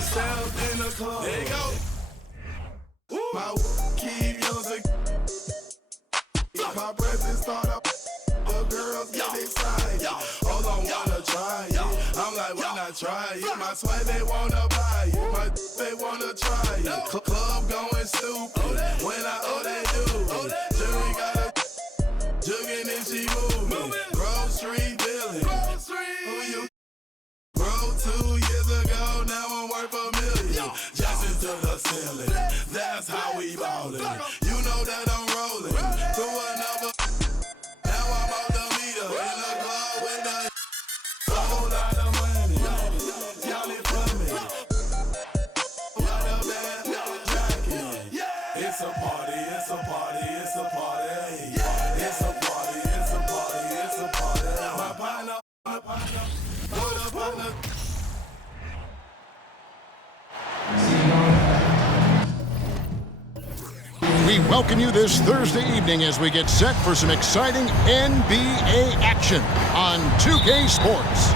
myself in the club. There you go. My keep music. My presence start up. The girls get excited. Hold on, wanna try it. I'm like, why not try it? My sweat, they wanna buy it. My they wanna try it. Club going stupid. When they do. Jury got a jugging and she moving. Grocery dealing. Who you? Bro, 2 years ago, now I'm worth $1 million. Just to the ceiling. That's how we ballin'. You know that I'm rolling to another. Now I'm out the meter in the club with a whole lot of money. Y'all it for me. Got a bad jacket. It's a party, it's a party, it's a party. It's a party, it's a party, it's a party. My partner, put up on the. We welcome you this Thursday evening as we get set for some exciting NBA action on 2K Sports.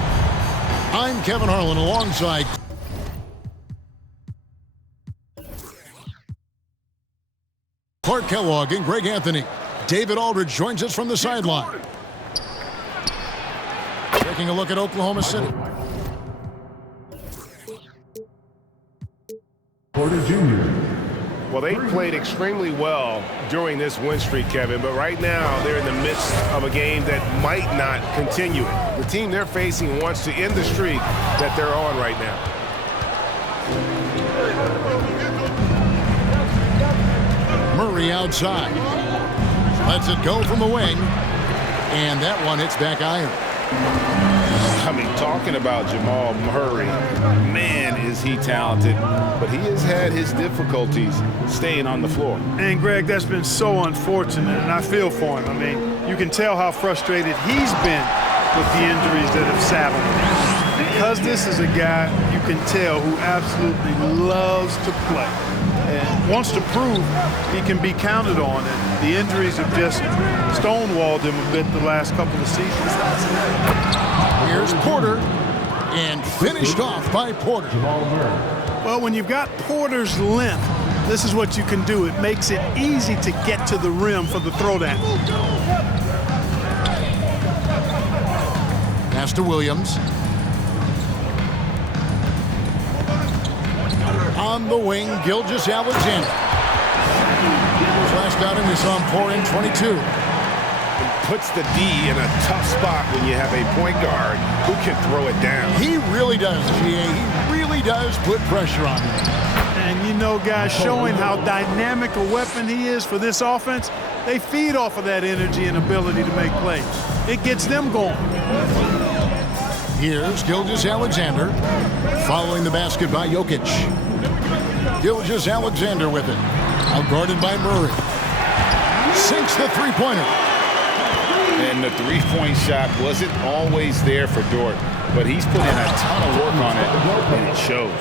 I'm Kevin Harlan alongside Clark Kellogg and Greg Anthony. David Aldridge joins us from the sideline. Taking a look at Oklahoma City. Porter Jr. Well, they played extremely well during this win streak, Kevin, but right now they're in the midst of a game that might not continue. The team they're facing wants to end the streak that they're on right now. Murray outside. Lets it go from the wing. And that one hits back iron. I mean, talking about Jamal Murray, man, is he talented, but he has had his difficulties staying on the floor. And, Greg, that's been so unfortunate, and I feel for him. I mean, you can tell how frustrated he's been with the injuries that have saddled him. Because this is a guy you can tell who absolutely loves to play and wants to prove he can be counted on, and the injuries have just stonewalled him a bit the last couple of seasons. Here's Porter, and finished off by Porter. Well, when you've got Porter's length, this is what you can do. It makes it easy to get to the rim for the throwdown. Pass to Williams. On the wing, Gilgeous-Alexander. Last outing we saw him pour in 22. Puts the D in a tough spot when you have a point guard who can throw it down. He really does, GA. He really does put pressure on him. And you know, guys, showing how dynamic a weapon he is for this offense, they feed off of that energy and ability to make plays. It gets them going. Here's Gilgeous-Alexander, following the basket by Jokic. Gilgeous-Alexander with it, outguarded by Murray. Sinks the three-pointer. And the three-point shot wasn't always there for Dort, but he's put in a ton of work on it, and it shows.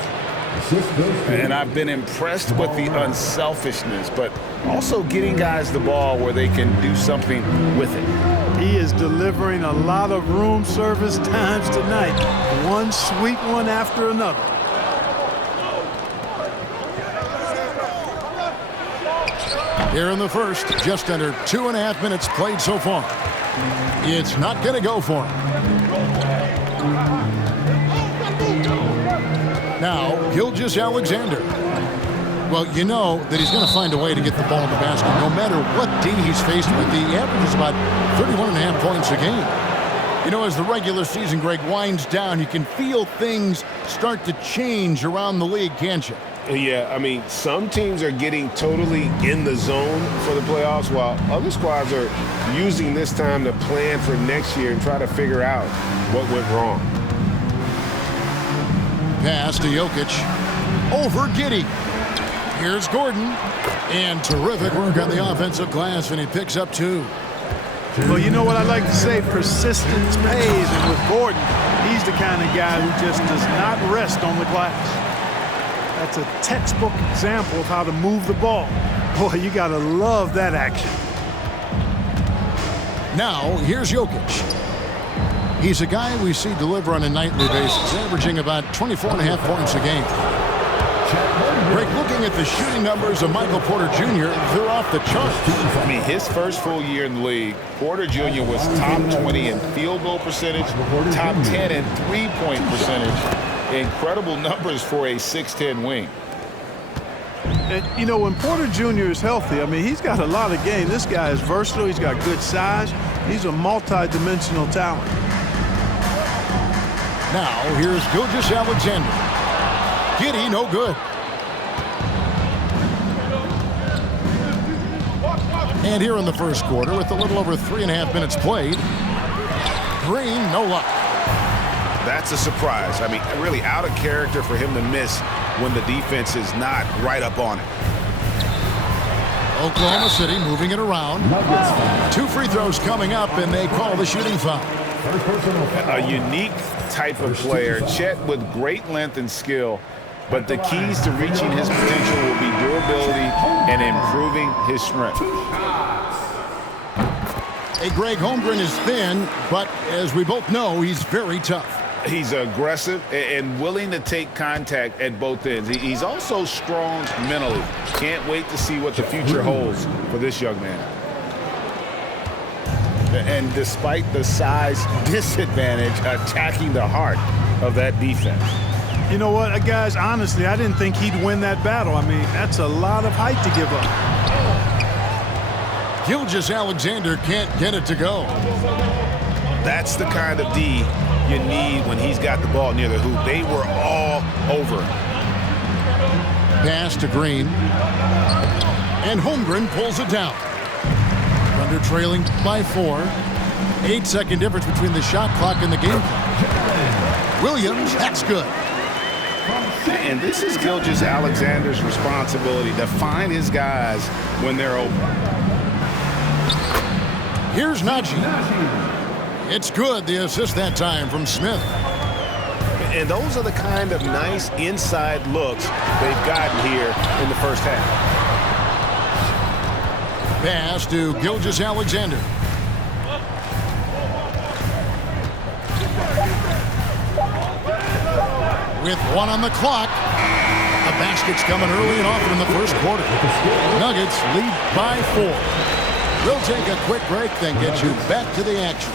And I've been impressed with the unselfishness, but also getting guys the ball where they can do something with it. He is delivering a lot of room service times tonight. One sweet one after another. Here in the first, just under 2.5 minutes played so far. It's not going to go for him. Now, Gilgeous-Alexander. Well, you know that he's going to find a way to get the ball in the basket no matter what D he's faced with. The average is about 31.5 points a game. You know, as the regular season, Greg, winds down, you can feel things start to change around the league, can't you? Yeah, I mean, some teams are getting totally in the zone for the playoffs, while other squads are using this time to plan for next year and try to figure out what went wrong. Pass to Jokic. Over Giddey. Here's Gordon. And terrific work on the offensive glass, and he picks up 2. Well, you know what I like to say? Persistence pays, and with Gordon, he's the kind of guy who just does not rest on the glass. That's a textbook example of how to move the ball. Boy, you got to love that action. Now, here's Jokic. He's a guy we see deliver on a nightly basis, averaging about 24.5 points a game. Greg, looking at the shooting numbers of Michael Porter Jr., they're off the charts. I mean, his first full year in the league, Porter Jr. was top 20 in field goal percentage, top 10 in three-point percentage. Incredible numbers for a 6'10 wing. And, you know, when Porter Jr. is healthy, I mean, he's got a lot of game. This guy is versatile. He's got good size. He's a multi-dimensional talent. Now, here's Gilgeous-Alexander. Giddy, no good. And here in the first quarter, with a little over 3.5 minutes played, Green, no luck. That's a surprise. I mean, really out of character for him to miss when the defense is not right up on it. Oklahoma City moving it around. 2 free throws coming up, and they call the shooting foul. A unique type of player, Chet with great length and skill, but the keys to reaching his potential will be durability and improving his strength. Hey, Greg, Holmgren is thin, but as we both know, he's very tough. He's aggressive and willing to take contact at both ends. He's also strong mentally. Can't wait to see what the future holds for this young man. And despite the size disadvantage, attacking the heart of that defense. You know what, guys, honestly, I didn't think he'd win that battle. I mean, that's a lot of height to give up. Gilgeous-Alexander can't get it to go. That's the kind of D you need when he's got the ball near the hoop. They were all over him. Pass to Green. And Holmgren pulls it down. Thunder trailing by 4. 8-second difference between the shot clock and the game clock. Williams, that's good. And this is Gilgeous-Alexander's responsibility to find his guys when they're open. Here's Najee. It's good, the assist that time from Smith. And those are the kind of nice inside looks they've gotten here in the first half. Pass to Gilgeous-Alexander. With 1 on the clock, the basket's coming early and often in the first quarter. Nuggets lead by 4. We'll take a quick break, then get you back to the action.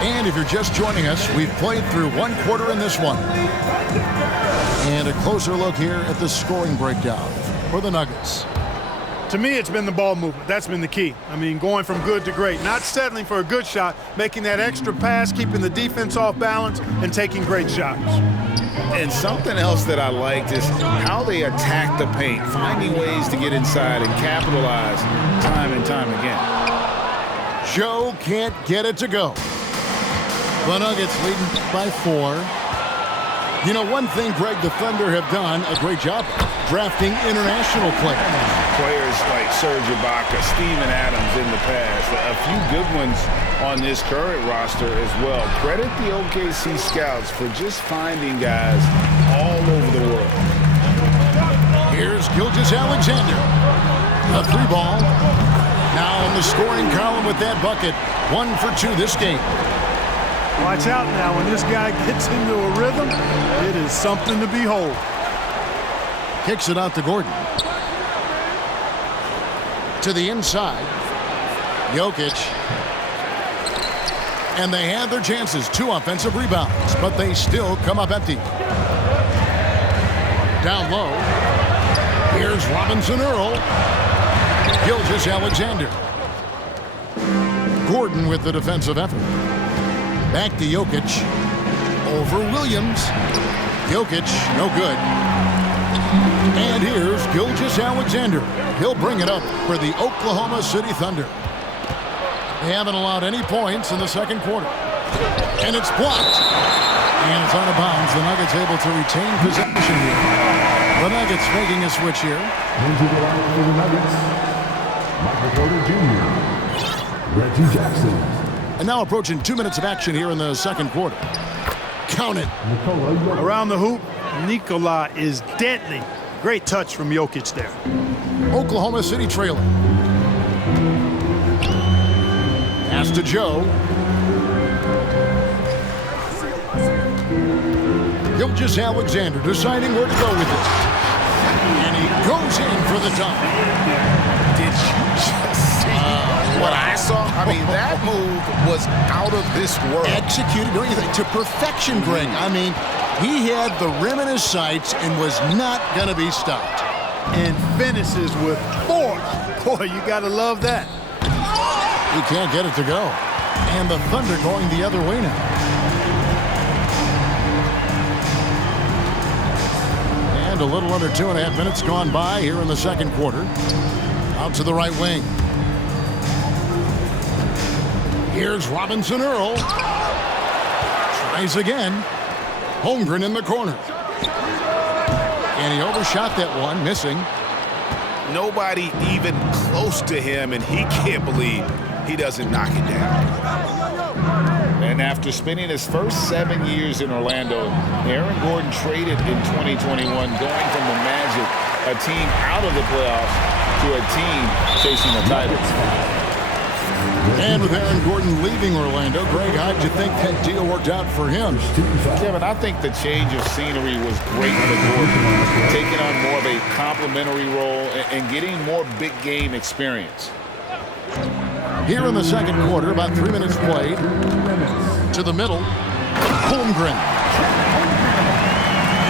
And if you're just joining us, we've played through 1 quarter in this one. And a closer look here at the scoring breakdown for the Nuggets. To me, it's been the ball movement. That's been the key. I mean, going from good to great. Not settling for a good shot, making that extra pass, keeping the defense off balance, and taking great shots. And something else that I liked is how they attack the paint, finding ways to get inside and capitalize time and time again. Joe can't get it to go. The Nuggets leading by 4. You know, one thing, Greg, the Thunder have done a great job drafting international players. Players like Serge Ibaka, Steven Adams in the past, a few good ones on this current roster as well. Credit the OKC scouts for just finding guys all over the world. Here's Gilgeous-Alexander. A 3 ball. Now in the scoring column with that bucket. 1 for 2 this game. Watch out now. When this guy gets into a rhythm, it is something to behold. Kicks it out to Gordon. To the inside. Jokic. And they have their chances. 2 offensive rebounds, but they still come up empty. Down low. Here's Robinson Earl. Gilgeous-Alexander. Gordon with the defensive effort. Back to Jokic. Over Williams. Jokic, no good. And here's Gilgeous-Alexander. He'll bring it up for the Oklahoma City Thunder. They haven't allowed any points in the second quarter. And it's blocked. And it's out of bounds. The Nuggets able to retain possession here. The Nuggets making a switch here. Into the line for the Nuggets, Michael Porter Jr., Reggie Jackson. And now approaching 2 minutes of action here in the second quarter. Count it. Around the hoop, Nikola is deadly. Great touch from Jokic there. Oklahoma City trailing. Pass to Joe. Alexander deciding where to go with it. And he goes in for the dunk. Did you just see what I saw? I mean, that move was out of this world. Executed, don't you think, to perfection, Greg. I mean, he had the rim in his sights and was not going to be stopped. And finishes with force. Boy, you got to love that. He can't get it to go. And the Thunder going the other way now. And a little under 2.5 minutes gone by here in the second quarter. Out to the right wing. Here's Robinson Earl. Tries again. Holmgren in the corner. And he overshot that one, missing. Nobody even close to him, and he can't believe he doesn't knock it down. And after spending his first 7 years in Orlando, Aaron Gordon traded in 2021, going from the Magic, a team out of the playoffs, to a team chasing a title. And with Aaron Gordon leaving Orlando, Greg, how'd you think that deal worked out for him? Kevin, I think the change of scenery was great for Gordon, taking on more of a complimentary role and getting more big game experience. Here in the second quarter, about 3 minutes played. To the middle, Holmgren.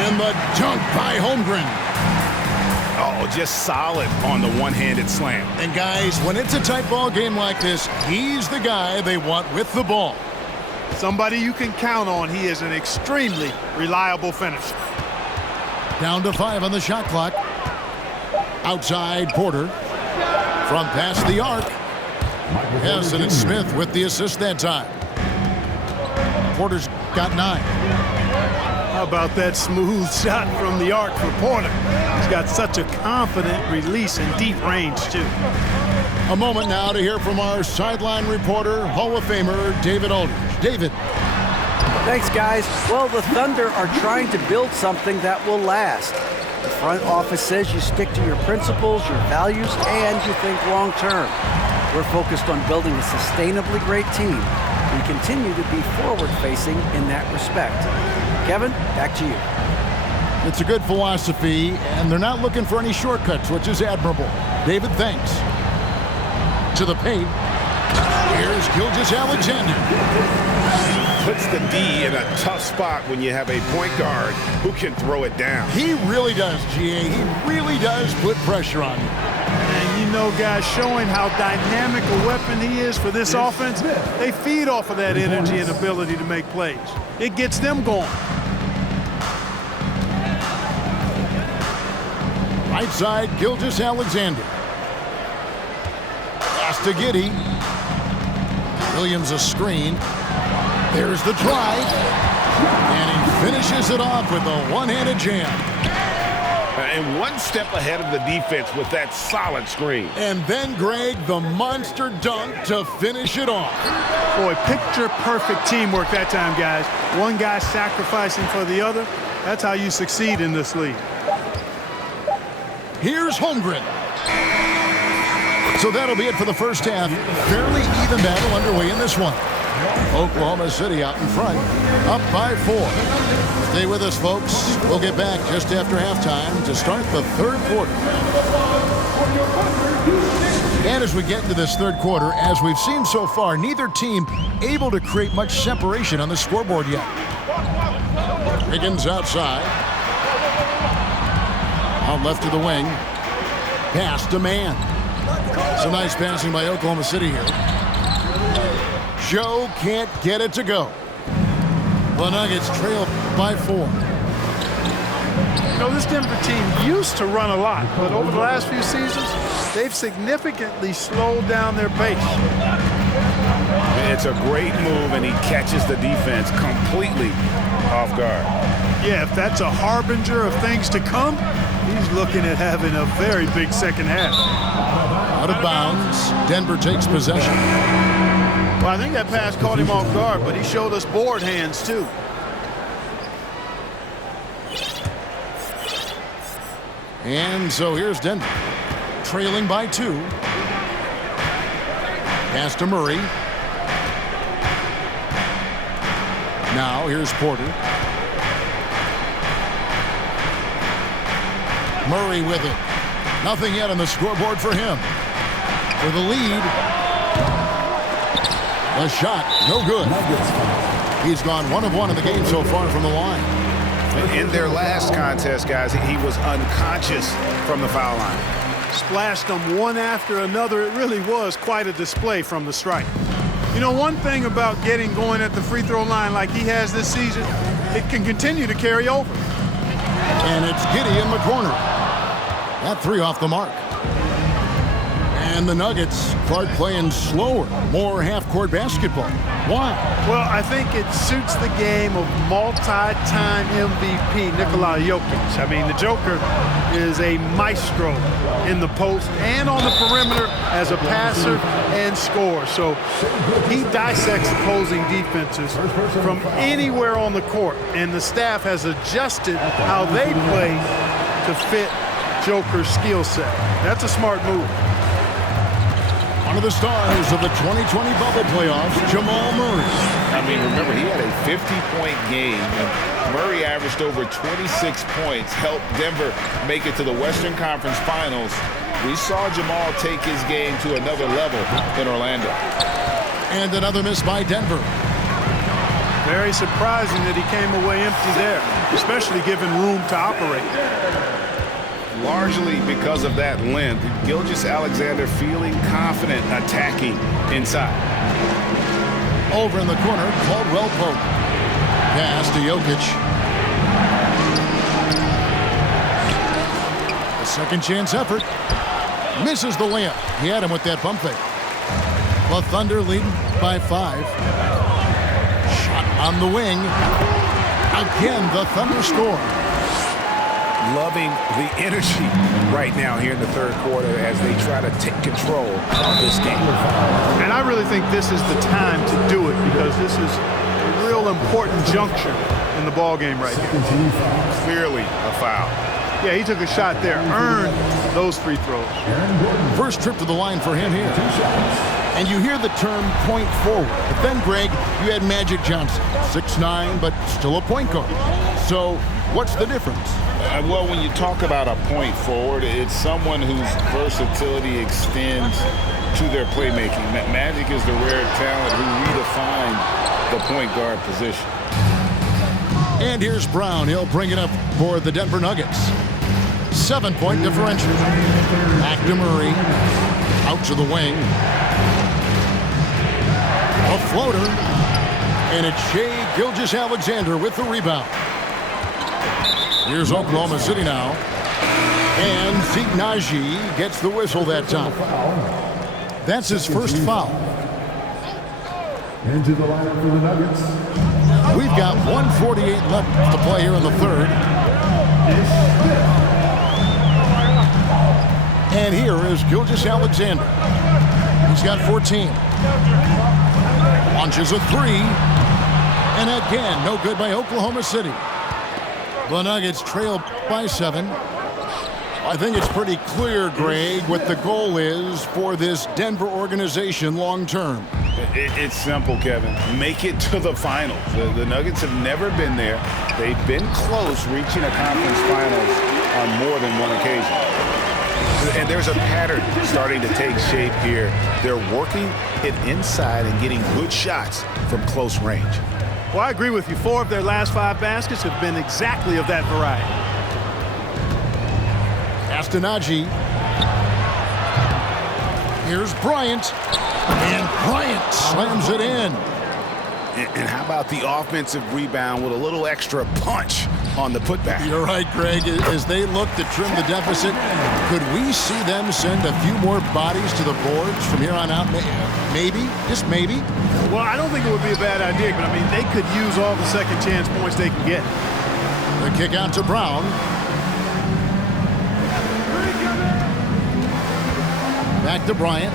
And the dunk by Holmgren. Oh, just solid on the one-handed slam. And guys, when it's a tight ball game like this, he's the guy they want with the ball. Somebody you can count on. He is an extremely reliable finisher. Down to 5 on the shot clock. Outside Porter. From past the arc. Yes, and it's Smith with the assist that time. Porter's got 9. How about that smooth shot from the arc for Porter? He's got such a confident release in deep range, too. A moment now to hear from our sideline reporter, Hall of Famer David Aldridge. David. Thanks, guys. Well, the Thunder are trying to build something that will last. The front office says you stick to your principles, your values, and you think long term. We're focused on building a sustainably great team. We continue to be forward-facing in that respect. Kevin, back to you. It's a good philosophy, and they're not looking for any shortcuts, which is admirable. David, thanks. To the paint. Here's Alexander. Puts the D in a tough spot when you have a point guard who can throw it down. He really does, GA. He really does put pressure on you. And you know, guys, showing how dynamic a weapon he is for this offense, they feed off of that energy and ability to make plays. It gets them going. Right side, Alexander. Pass to Giddey. Williams a screen. There's the drive. And he finishes it off with a one-handed jam. And one step ahead of the defense with that solid screen. And then, Greg, the monster dunk to finish it off. Boy, picture-perfect teamwork that time, guys. One guy sacrificing for the other. That's how you succeed in this league. Here's Holmgren. So that'll be it for the first half. Fairly even battle underway in this one. Oklahoma City out in front, up by 4. Stay with us, folks. We'll get back just after halftime to start the third quarter. And as we get into this third quarter, as we've seen so far, neither team able to create much separation on the scoreboard yet. Higgins outside. Out left to the wing. Pass to man. Some nice passing by Oklahoma City here. Joe can't get it to go. The Nuggets trail by 4. You know, this Denver team used to run a lot, but over the last few seasons, they've significantly slowed down their pace. It's a great move, and he catches the defense completely off guard. Yeah, if that's a harbinger of things to come, he's looking at having a very big second half. Out of bounds. Denver takes possession. Well, I think that pass caught him off guard, but he showed us board hands, too. And so here's Denver, trailing by 2. Pass to Murray. Now here's Porter. Murray with it. Nothing yet on the scoreboard for him. For the lead. The shot, no good. He's gone 1 of 1 in the game so far from the line. In their last contest, guys, he was unconscious from the foul line. Splashed them one after another. It really was quite a display from the stripe. You know, one thing about getting going at the free throw line like he has this season, it can continue to carry over. And it's Giddey in the corner. That 3 off the mark. And the Nuggets, Clark playing slower, more half-court basketball. Why? Well, I think it suits the game of multi-time MVP Nikola Jokic. I mean, the Joker is a maestro in the post and on the perimeter as a passer and scorer. So he dissects opposing defenses from anywhere on the court, and the staff has adjusted how they play to fit Joker's skill set. That's a smart move. One of the stars of the 2020 bubble playoffs, Jamal Murray. I mean, remember, he had a 50-point game, and Murray averaged over 26 points, helped Denver make it to the Western Conference Finals. We saw Jamal take his game to another level in Orlando. And another miss by Denver. Very surprising that he came away empty there, especially given room to operate. Largely because of that length, Gilgeous-Alexander feeling confident attacking inside. Over in the corner, Caldwell Pope. Pass to Jokic. A second chance effort. Misses the layup. He had him with that bump fake. The Thunder leading by 5. Shot on the wing. Again, the Thunder score. Loving the energy right now here in the third quarter as they try to take control of this game. And I really think this is the time to do it because this is a real important juncture in the ball game right here. Clearly a foul. Yeah, he took a shot there, earned those free throws. First trip to the line for him here. And you hear the term point forward. But then, Greg, you had Magic Johnson, 6'9", but still a point guard. So what's the difference? Well, when you talk about a point forward, it's someone whose versatility extends to their playmaking. Magic is the rare talent who redefined the point guard position. And here's Brown. He'll bring it up for the Denver Nuggets. 7-point differential. Back to Murray. Out to the wing. A floater. And it's Shai Gilgeous-Alexander with the rebound. Here's Oklahoma City now. And Zeke Naji gets the whistle that time. That's his first foul. Into the lineup for the Nuggets. We've got 1:48 left to play here in the third. And here is Gilgeous-Alexander. He's got 14. Launches a 3. And again, no good by Oklahoma City. The Nuggets trail by 7. I think it's pretty clear, Greg, what the goal is for this Denver organization long term. It's simple, Kevin. Make it to the finals. The Nuggets have never been there. They've been close reaching a conference finals on more than one occasion. And there's a pattern starting to take shape here. They're working it inside and getting good shots from close range. Well, I agree with you. 4 of their last 5 baskets have been exactly of that variety. Naji. Here's Bryant. And Bryant slams it in. And how about the offensive rebound with a little extra punch on the putback? You're right, Greg. As they look to trim the deficit, could we see them send a few more bodies to the boards from here on out? Maybe, just maybe. Well, I don't think it would be a bad idea, but I mean, they could use all the second chance points they can get. The kick out to Brown. Back to Bryant.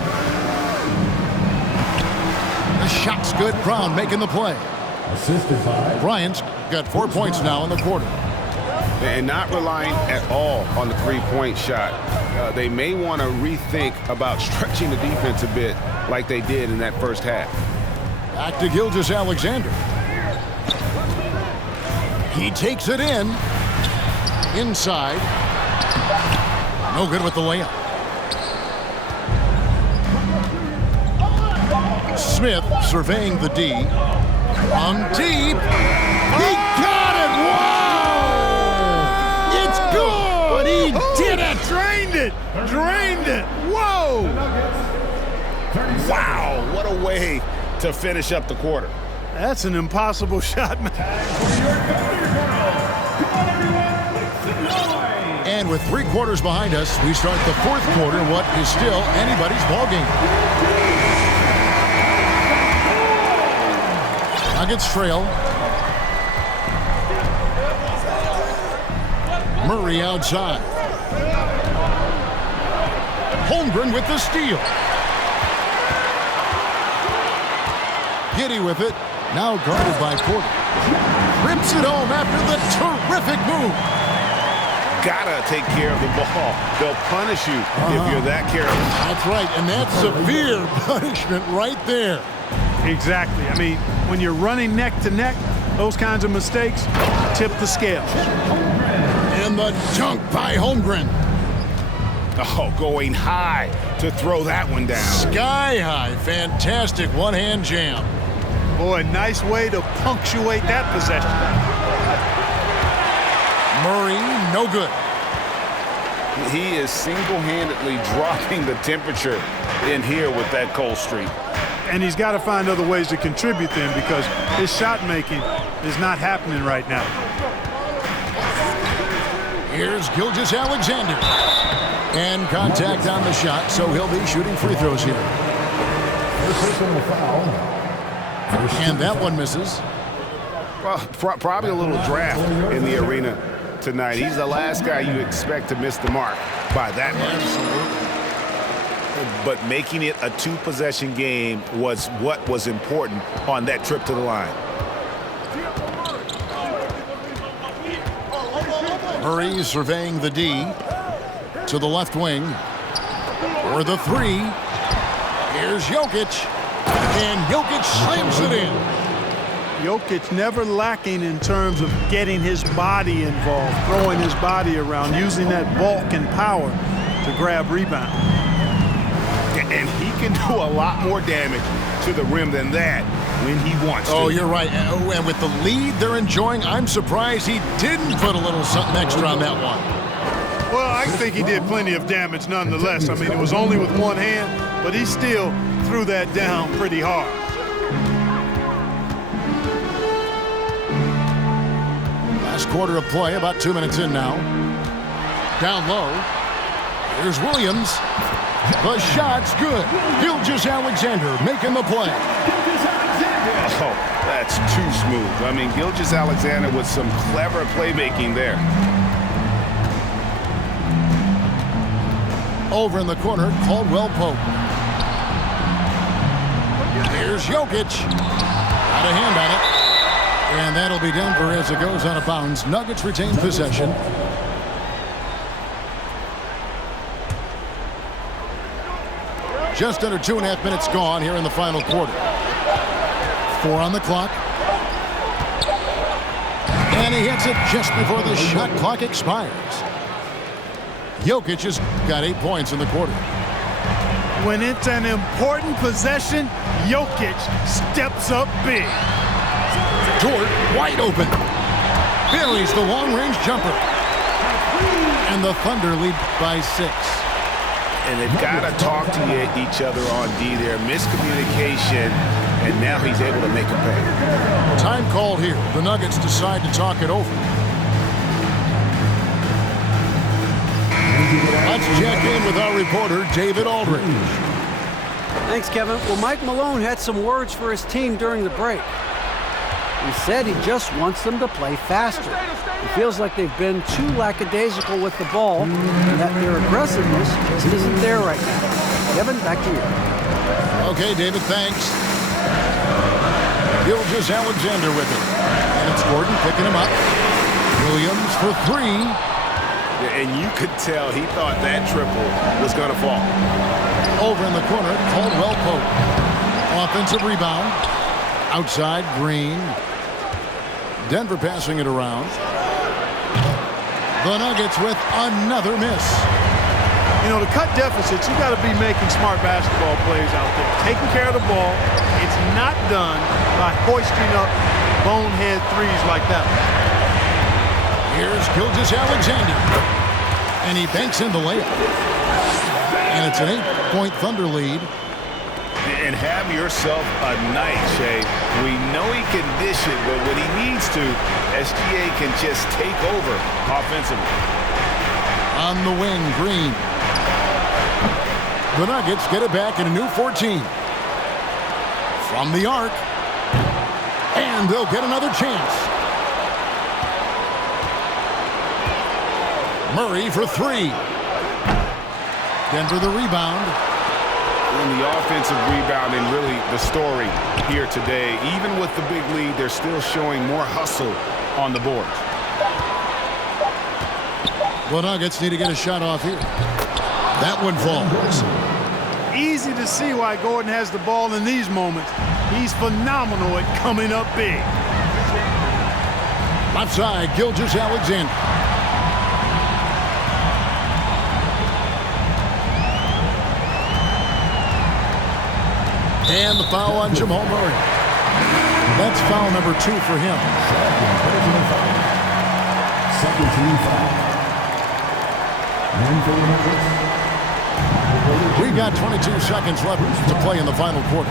The shot's good. Brown making the play. Assisted by Bryant's got 4 points now in the quarter. And not relying at all on the three-point shot. They may want to rethink about stretching the defense a bit like they did in that first half. Back to Gilgeous-Alexander. He takes it in. Inside. No good with the layup. Smith surveying the D. On deep. He got it! Wow! It's good! He did it! Drained it! Drained it! Whoa! Wow, what a way to finish up the quarter. That's an impossible shot, man. And with 3 quarters behind us, we start the 4th quarter in what is still anybody's ballgame. Nuggets trail. Murray outside. Holmgren with the steal. Giddy with it. Now guarded by Porter. Rips it home after the terrific move. Gotta take care of the ball. They'll punish you if you're that careless. That's right, and that's severe punishment right there. Exactly. I mean, when you're running neck to neck, those kinds of mistakes tip the scales. And the dunk by Holmgren. Oh, going high to throw that one down. Sky high. Fantastic one-hand jam. Boy, nice way to punctuate that possession. Murray, no good. He is single-handedly dropping the temperature in here with that cold streak. And he's got to find other ways to contribute then, because his shot making is not happening right now. Here's Gilgeous-Alexander. And contact on the shot, so he'll be shooting free throws here. And that one misses. Well, probably a little draft in the arena tonight. He's the last guy you expect to miss the mark by that much. But making it a 2-possession game was what was important on that trip to the line. Murray surveying the D to the left wing. For the 3. Here's Jokic. And Jokic slams it in. Jokic never lacking in terms of getting his body involved, throwing his body around, using that bulk and power to grab rebound. And he can do a lot more damage to the rim than that when he wants to. Oh, you're right. And with the lead they're enjoying, I'm surprised he didn't put a little something extra on that one. Well, I think he did plenty of damage nonetheless. I mean, it was only with one hand, but he still threw that down pretty hard. Last quarter of play, about 2 minutes in now. Down low. Here's Williams. The shot's good. Gilgeous-Alexander making the play. Oh, that's too smooth. I mean, Gilgeous-Alexander with some clever playmaking there. Over in the corner, Caldwell-Pope. Here's Jokic. Got a hand on it. And that'll be Denver as it goes out of bounds. Nuggets retain possession. Just under 2.5 minutes gone here in the final quarter. 4 on the clock. And he hits it just before the shot clock expires. Jokic has got 8 points in the quarter. When it's an important possession, Jokic steps up big. Dort wide open. Buries the long-range jumper. And the Thunder lead by 6. And they've got to talk to each other on D there. Miscommunication, and now he's able to make a pay. Time called here. The Nuggets decide to talk it over. Let's check in with our reporter, David Aldridge. Thanks, Kevin. Well, Mike Malone had some words for his team during the break. He said he just wants them to play faster. He feels like they've been too lackadaisical with the ball and that their aggressiveness just isn't there right now. Kevin, back to you. Okay, David, thanks. Gilgeous-Alexander with it. And it's Gordon picking him up. Williams for 3. And you could tell he thought that triple was going to fall. Over in the corner, Caldwell-Pope. Offensive rebound. Outside, Green. Denver passing it around. The Nuggets with another miss. You know, to cut deficits, you got to be making smart basketball plays out there. Taking care of the ball. It's not done by hoisting up bonehead threes like that. Here's Gilgeous-Alexander. And he banks in the layup. And it's an 8-point Thunder lead. And have yourself a night, Shea. We know he can dish it, but when he needs to, SGA can just take over offensively. On the wing, Green. The Nuggets get it back in a new 14. From the arc. And they'll get another chance. Murray for three. Denver the rebound. And the offensive rebounding really the story here today. Even with the big lead, they're still showing more hustle on the board. The Nuggets need to get a shot off here. That one falls. Easy to see why Gordon has the ball in these moments. He's phenomenal at coming up big. Left side, Gilgeous-Alexander. And the foul on Jamal Murray. That's foul number 2 for him. Second team foul. And for the Nuggets. We've got 22 seconds left to play in the final quarter.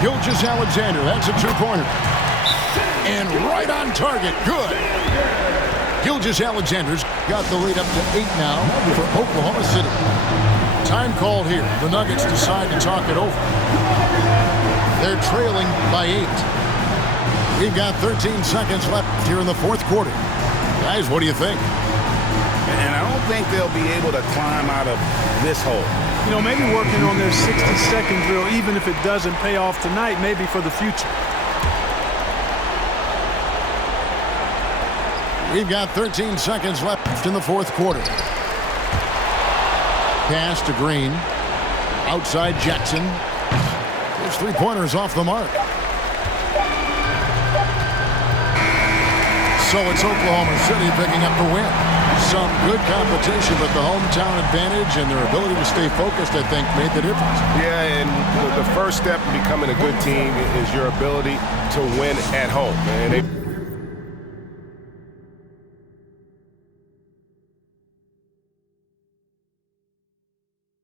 Gilgeous-Alexander, that's a two-pointer. And right on target, good. Gilgeous-Alexander's got the lead up to 8 now for Oklahoma City. Time called here. The Nuggets decide to talk it over. They're trailing by 8. We've got 13 seconds left here in the fourth quarter. Guys, what do you think? And I don't think they'll be able to climb out of this hole. You know, maybe working on their 60-second drill, even if it doesn't pay off tonight, maybe for the future. We've got 13 seconds left in the fourth quarter. Pass to Green. Outside Jackson. His three-pointers off the mark. So it's Oklahoma City picking up the win. Some good competition, but the hometown advantage and their ability to stay focused, I think, made the difference. Yeah, and the first step in becoming a good team is your ability to win at home. And they